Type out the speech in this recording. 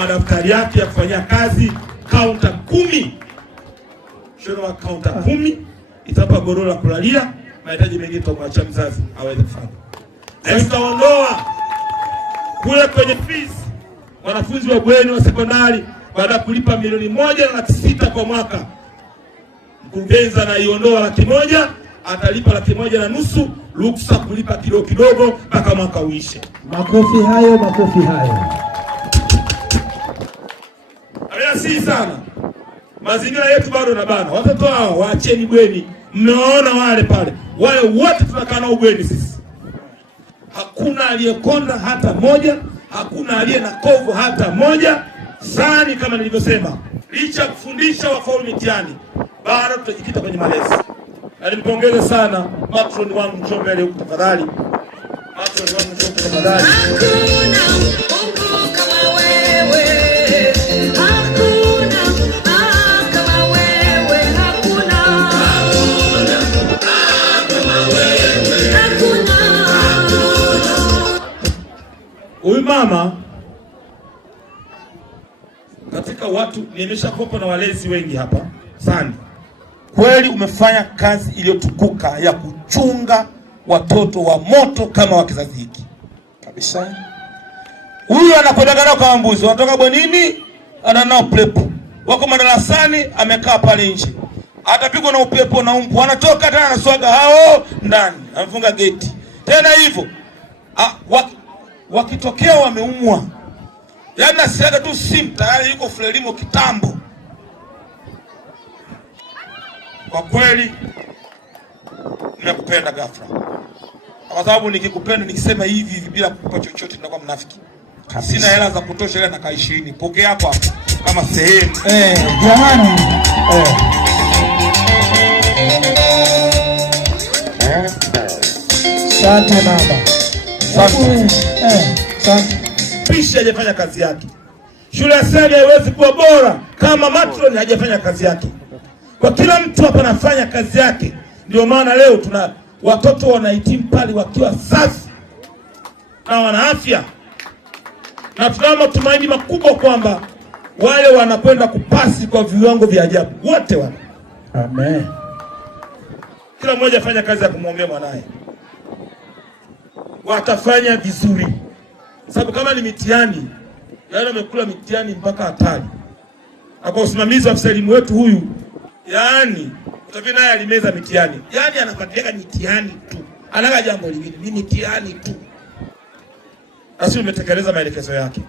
madaftari yake ya kufanyia kazi kaunta 10. Shule wa kaunta 10 itapa godoro la kulalia, mahitaji mengine tutamwacha mzazi aweze kufanya. Na tutaondoa kule kwenye fees wanafunzi wa bweni wa sekondari baada kulipa milioni 1.6 kwa mwaka. Mkurugenzi anaiondoa 100,000, atalipa 1.5, ruksa kulipa kidogo kidogo mpaka mwaka uishe. Makofi hayo, makofi hayo. Si sana. Mazingira yetu bado na bana. Watoto hao waacheni bweni. Mmeona wale pale. Wale wote tunakaa nao bweni sisi. Hakuna aliyekonda hata moja, hakuna aliye na kovu hata moja. Sani kama nilivyosema, licha kufundisha wafaulu mitihani, bado tutajikita kwenye malezi. Na nimpongeze sana matron wangu Njombe leo tafadhali. Matron wangu Njombe tafadhali. Huyu mama katika watu nimeshakopa na walezi wengi hapa sana. Kweli umefanya kazi iliyotukuka ya kuchunga watoto wa moto kama wa kizazi hiki. Kabisa. Huyu anakwenda nao kama mbuzi, wanatoka bwenini, ananao pepo. Wako madarasani, amekaa pale nje. Atapigwa na upepo na umbu, anatoka tena anaswaga hao ndani, amefunga geti. Tena hivyo. Wakitokea wameumwa, yaani nasiaga tu simu tayari yuko Frelimo kitambo. Kwa kweli nimekupenda ghafla, kwa sababu nikikupenda nikisema hivi bila kukupa chochote nitakuwa mnafiki. Sina hela za kutosha, ile nakaa 20. Pokea hapo kama sehemu. Jamani. Asante baba. Pishi hajafanya kazi yake. Shule ya Seli haiwezi kuwa bora kama matron hajafanya kazi yake. Kwa kila mtu hapa anafanya kazi yake. Ndio maana leo tuna watoto wanahitimu pale wakiwa safi na wana afya. Na tuna matumaini makubwa kwamba wale wanakwenda kupasi kwa viwango vya ajabu. Wote wana. Amen. Kila mmoja afanya kazi ya kumwombea mwanae. Watafanya vizuri. Sababu kama ni mitihani, yaani wamekula mitihani mpaka hatari. Hapo usimamizi wa msalimu wetu huyu, yaani utavi naye alimeza mitihani. Yaani anapatia mitihani tu. Anaga jambo lingine, ni mitihani tu. Asi umetekeleza maelekezo yake.